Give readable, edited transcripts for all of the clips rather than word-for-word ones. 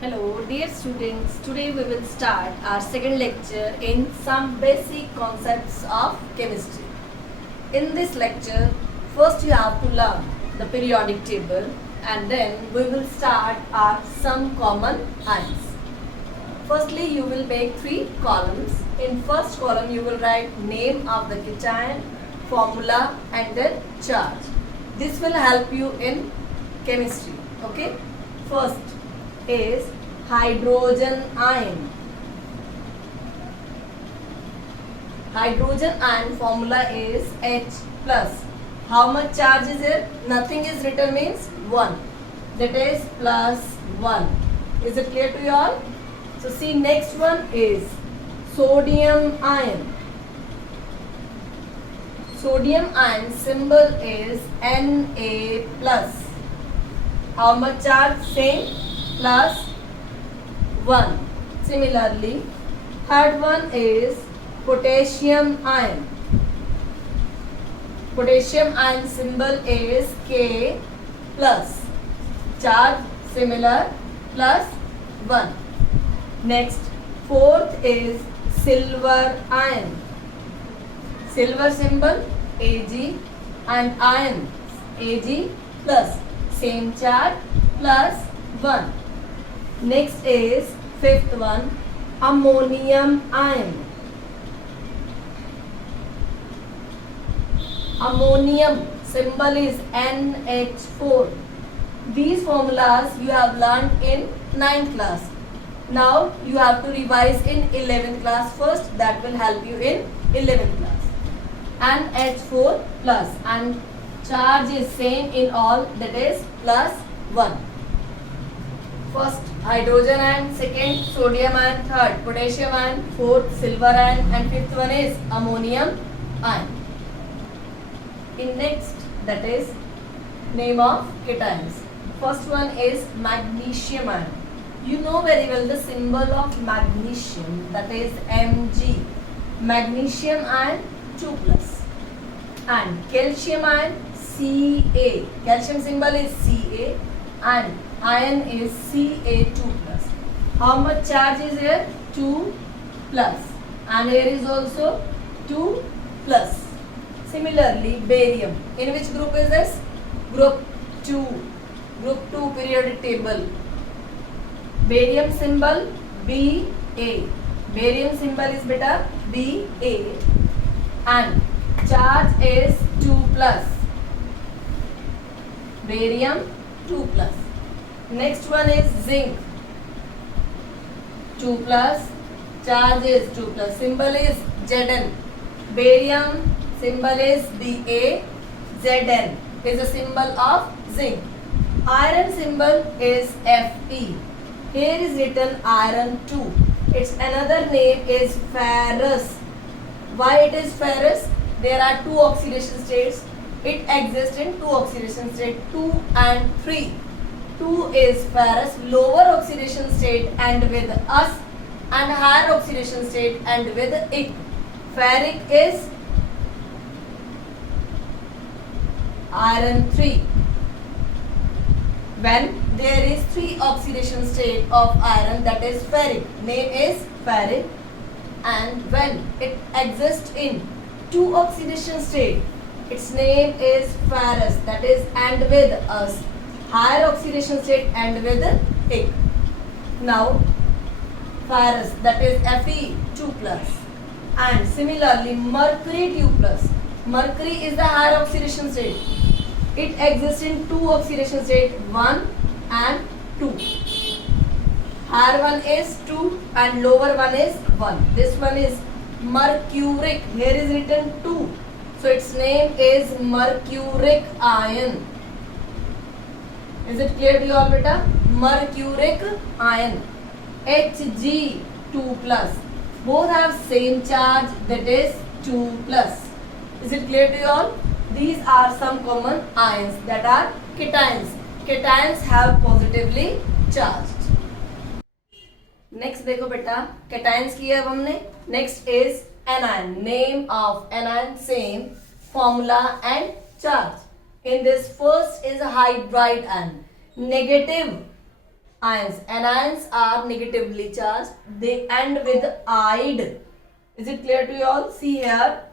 Hello dear students, today we will start our second lecture in some basic concepts of chemistry. In this lecture, first you have to learn the periodic table and then we will start our some common ions. Firstly, you will make three columns. In first column, you will write name of the cation, formula and then charge. This will help you in chemistry. Okay. First is hydrogen ion. Hydrogen ion formula is H plus. How much charge is it? Nothing is written means 1. That is plus 1. Is it clear to you all? So see, next one is sodium ion. Sodium ion symbol is Na plus. How much charge? Same, plus 1. Similarly, third one is potassium ion. Potassium ion symbol is K plus. Charge similar, plus 1. Next, fourth is silver ion. Silver symbol Ag and ion Ag plus. Same charge, plus 1. Next is fifth one, ammonium ion. Ammonium symbol is NH4. These formulas you have learned in 9th class. Now you have to revise in 11th class first. That will help you in 11th class. NH4 plus and charge is same in all, that is plus 1. First hydrogen ion, second sodium ion, third potassium ion, fourth silver ion and fifth one is ammonium ion. In next, that is name of cations. First one is magnesium ion. You know very well the symbol of magnesium, that is Mg. Magnesium ion 2 plus. And calcium ion Ca. Calcium symbol is Ca and ion is Ca2 plus. How much charge is here? 2 plus. And here is also 2 plus. Similarly, barium. In which group is this? Group 2. Group 2 periodic table. Barium symbol Ba. Barium symbol is beta Ba. And charge is 2 plus. Barium 2 plus. Next one is zinc. 2 plus. Charge is 2 plus. Symbol is Zn. Barium symbol is Ba. Zn is a symbol of zinc. Iron symbol is Fe. Here is written iron 2. Its another name is ferrous. Why it is ferrous? There are two oxidation states. It exists in two oxidation states, 2 and 3. 2 is ferrous, lower oxidation state and with us, and higher oxidation state and with it. Ferric is iron 3. When there is 3 oxidation state of iron, that is ferric. Name is ferric. And when it exists in 2 oxidation state, its name is ferrous, that is and with us, higher oxidation state and with it. Now ferrous, that is Fe2 plus. And similarly mercury 2 plus. Mercury is the higher oxidation state. It exists in 2 oxidation state, 1 and 2. Higher one is 2 and lower one is 1. This one is mercuric. Here is written 2. So its name is mercuric ion. Is it clear to you all, beta? Mercuric ion. Hg2 plus. Both have same charge, that is 2 plus. Is it clear to you all? These are some common ions, that are cations. Cations have positively charged. Next देखो बेटा, cations किया अब हमने. Next is anion. Name of anion same, formula and charge. In this first is a hydride ion. Negative Ions. Anions are negatively charged. They end with "ide." Is it clear to you all? See here.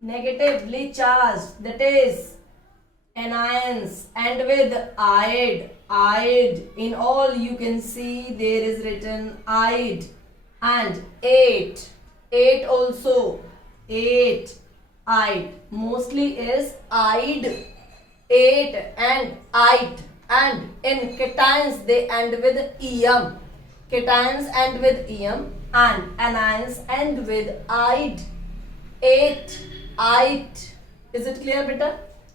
Negatively charged, that is anions, end with "ide." "Ide." In all you can see there is written "ide." And eight. Eight also. Eight. "Ide." Mostly is "ide." Eight and "ite." And in cations they end with "em." Cations end with "em" and anions end with "ide." Eight, "ite." Is it clear, beta?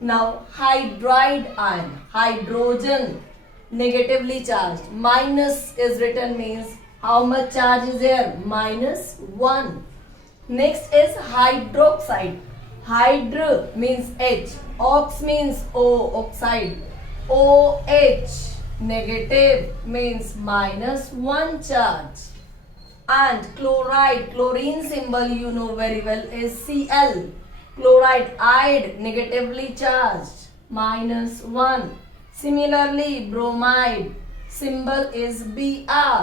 Now hydride ion, hydrogen, negatively charged. Minus is written means how much charge is there? -1. Next is hydroxide. Hydro means H. Ox means O, oxide. OH, negative, means -1 charge. And chloride, chlorine symbol you know very well is Cl. Chloride, ide, negatively charged, -1. Similarly, bromide, symbol is Br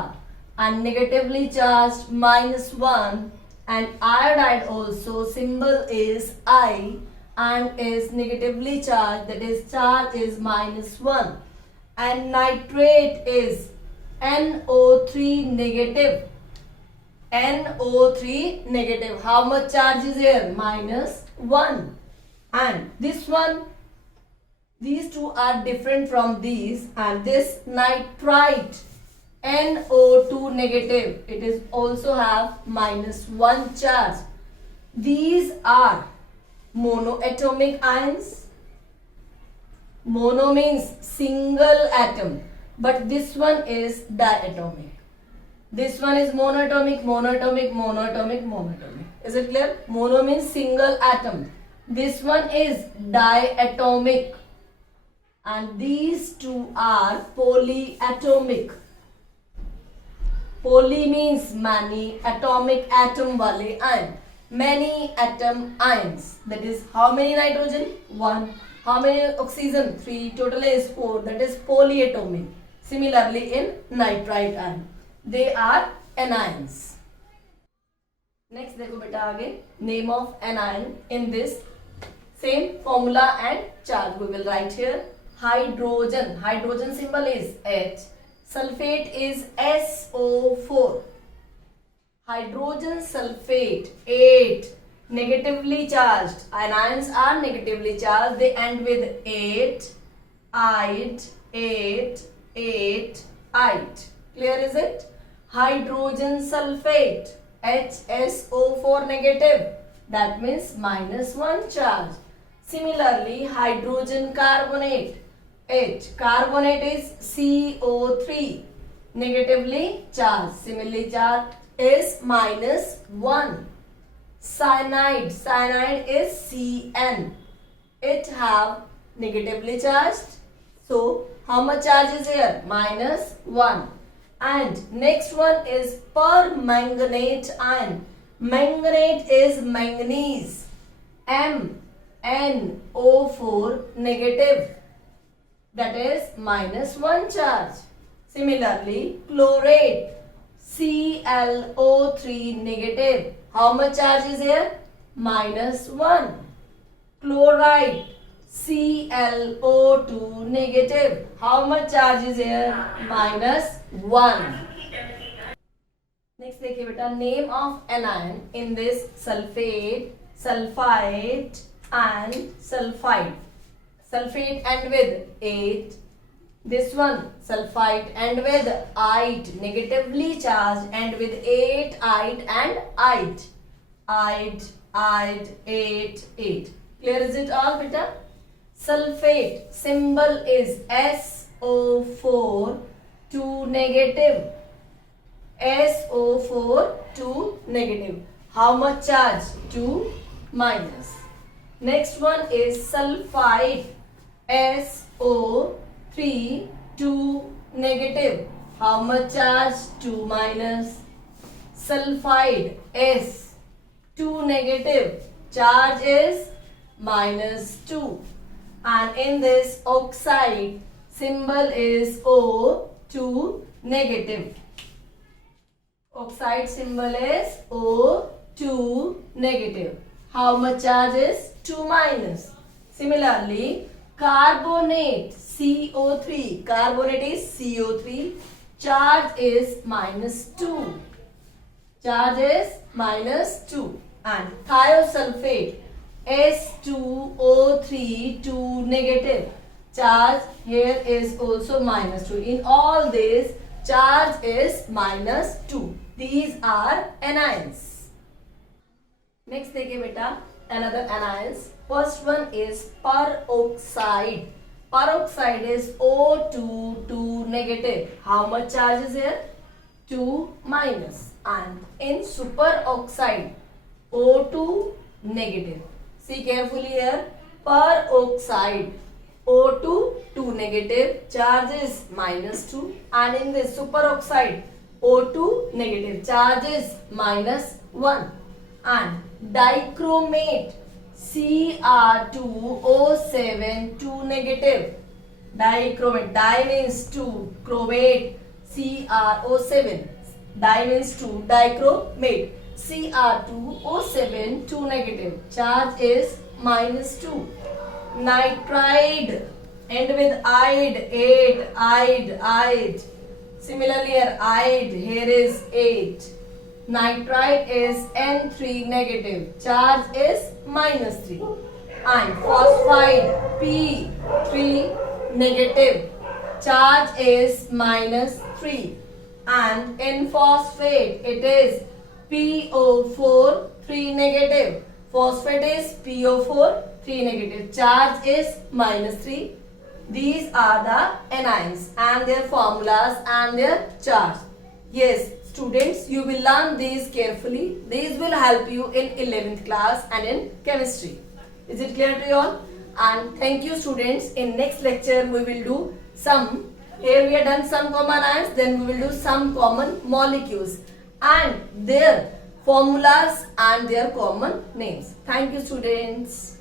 and negatively charged, -1. And iodide also, symbol is I and is negatively charged, that is charge is -1. And nitrate is NO3 negative. NO3 negative. How much charge is here? -1. And this one, these two are different from these. And this nitrite, NO2 negative, it is also have -1 charge. These are monoatomic ions. Mono means single atom, but this one is diatomic. This one is monatomic, monatomic, monatomic, monatomic. Is it clear? Mono means single atom. This one is diatomic. And these two are polyatomic. Poly means many, atomic atom wale ion. Many atom ions. That is how many nitrogen? 1. How many oxygen? 3. Total is 4. That is polyatomic. Similarly in nitrite ion. They are anions. Next देखो बेटा आगे name of anion in this same formula and charge we will write here. Hydrogen. Hydrogen symbol is H. Sulfate is SO4. Hydrogen sulfate 8. Negatively charged. Anions are negatively charged. They end with 8. Ide. 8. 8. Ite. Clear is it? Hydrogen sulfate HSO4 negative. That means -1 charge. Similarly, hydrogen carbonate H. Carbonate is CO3. Negatively charged. Similarly charged is -1. Cyanide. Cyanide is CN. It have negatively charged. So, how much charge is here? -1. And next one is permanganate ion. Manganate is manganese. MnO4 negative. That is -1 charge. Similarly, chlorate ClO3 negative. How much charge is here? -1. Chloride ClO2 negative. How much charge is here? -1. Next देखिए बेटा name of anion in this sulfate, sulfite and sulfide. Sulfate end with 8. This one sulfite end with ite, negatively charged, end with 8, ite and ite. Ite, 8, 8. Clear is it all beta? Sulfate symbol is SO4 2 negative. SO4 2 negative. How much charge? 2 minus. Next one is sulfide SO3 2 negative. How much charge? 2 minus. Sulfide S 2 negative. Charge is -2. And in this oxide symbol is O. 2 negative. Oxide symbol is O2 negative. How much charge is? 2 minus. Similarly, carbonate CO3. Carbonate is CO3. Charge is -2. Charge is -2. And thiosulfate S2O3 2 negative. Charge here is also -2. In all these, charge is -2. These are anions. Next देखिए बेटा, another anions. First one is peroxide. Peroxide is O2 2 negative. How much charge is here? 2 minus. And in superoxide, O2 negative. See carefully here. Peroxide, O2 2 negative. Charge is -2. And in this superoxide, O2 negative. Charge is -1. And dichromate Cr2O7 2 negative. Dichromate. Di means 2. Chromate CrO7. Di means 2. Dichromate Cr2O7 2 negative. Charge is -2. Nitride. End with ide. 8. Ide. Similarly here ide. Here is 8. Nitride is N3 negative. Charge is -3. And phosphide P3 negative. Charge is -3. And in phosphate it is PO4 3 negative. Phosphate is PO4 3 negative. Charge is -3. These are the anions and their formulas and their charge. Yes, students, you will learn these carefully. These will help you in 11th class and in chemistry. Is it clear to you all? And thank you, students. In next lecture, we will do some. Here we have done some common ions. Then we will do some common molecules and their formulas and their common names. Thank you, students.